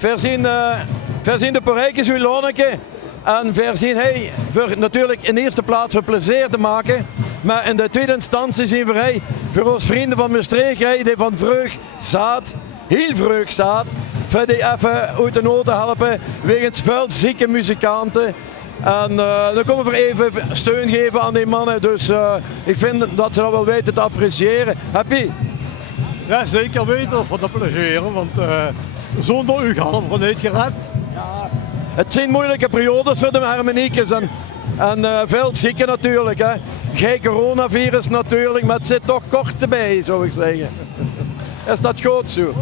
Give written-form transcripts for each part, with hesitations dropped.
Voorzien de Parijkes uw Lonneke. En voorzien hij voor natuurlijk in eerste plaats voor plezier te maken. Maar in de tweede instantie zien we hij voor ons vrienden van Maastricht die van vreugd zaad, heel vreugd zaad. Voor die even uit de nood te helpen wegens veel zieke muzikanten. En dan komen we even steun geven aan die mannen. Dus ik vind dat ze dat wel weten te appreciëren. Happy? Ja, zeker weten van te appreciëren, want zonder u hadden we niet gered. Ja, het zijn moeilijke periodes voor de harmoniekers en veel zieken natuurlijk. Hè. Geen coronavirus natuurlijk, maar het zit toch kort erbij, zou ik zeggen. Is dat goed zo?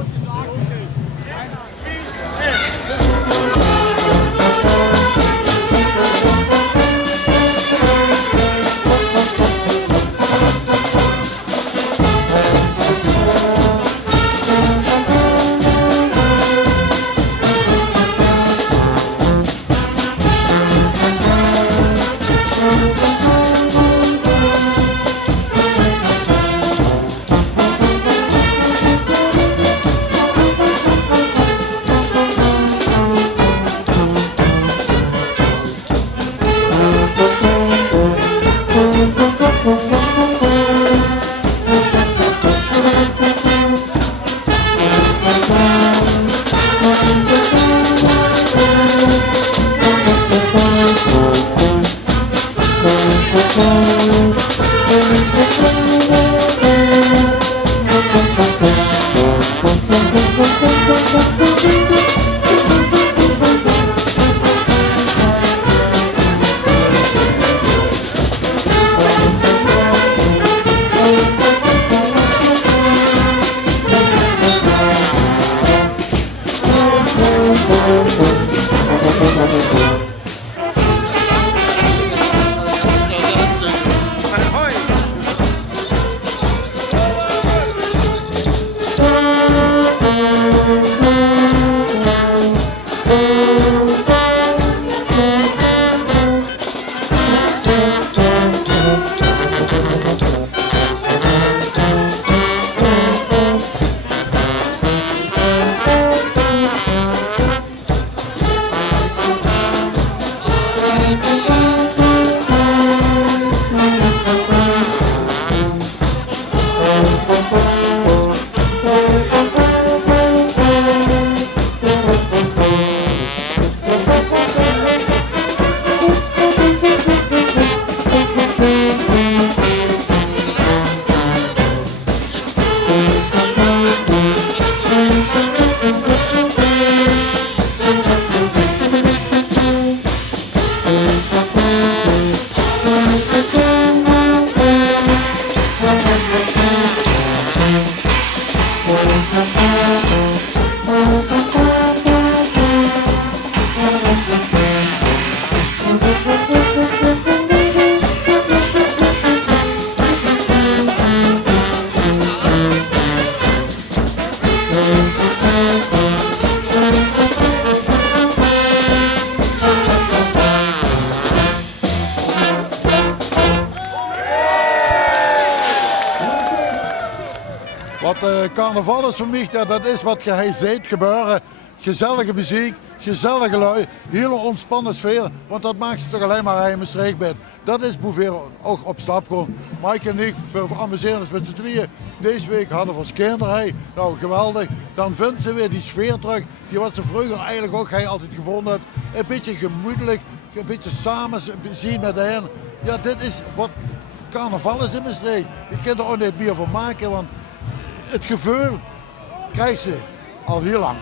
Carnaval is voor mij, dat is wat je ziet gebeuren. Gezellige muziek, gezellige lui, hele ontspannen sfeer. Want dat maakt ze toch alleen maar rijden met streekbed. Dat is Bouvier ook op stap komen. Mike en ik amuseren ons met z'n tweeën. Deze week hadden we als kinderen. Nou, geweldig. Dan vinden ze weer die sfeer terug. Die wat ze vroeger eigenlijk ook altijd gevonden hebt. Een beetje gemoedelijk, een beetje samen zien met hen. Ja, dit is wat carnaval is in Maastricht. Je kunt er ook niet meer van maken, want het gevoel krijgt ze al heel lang.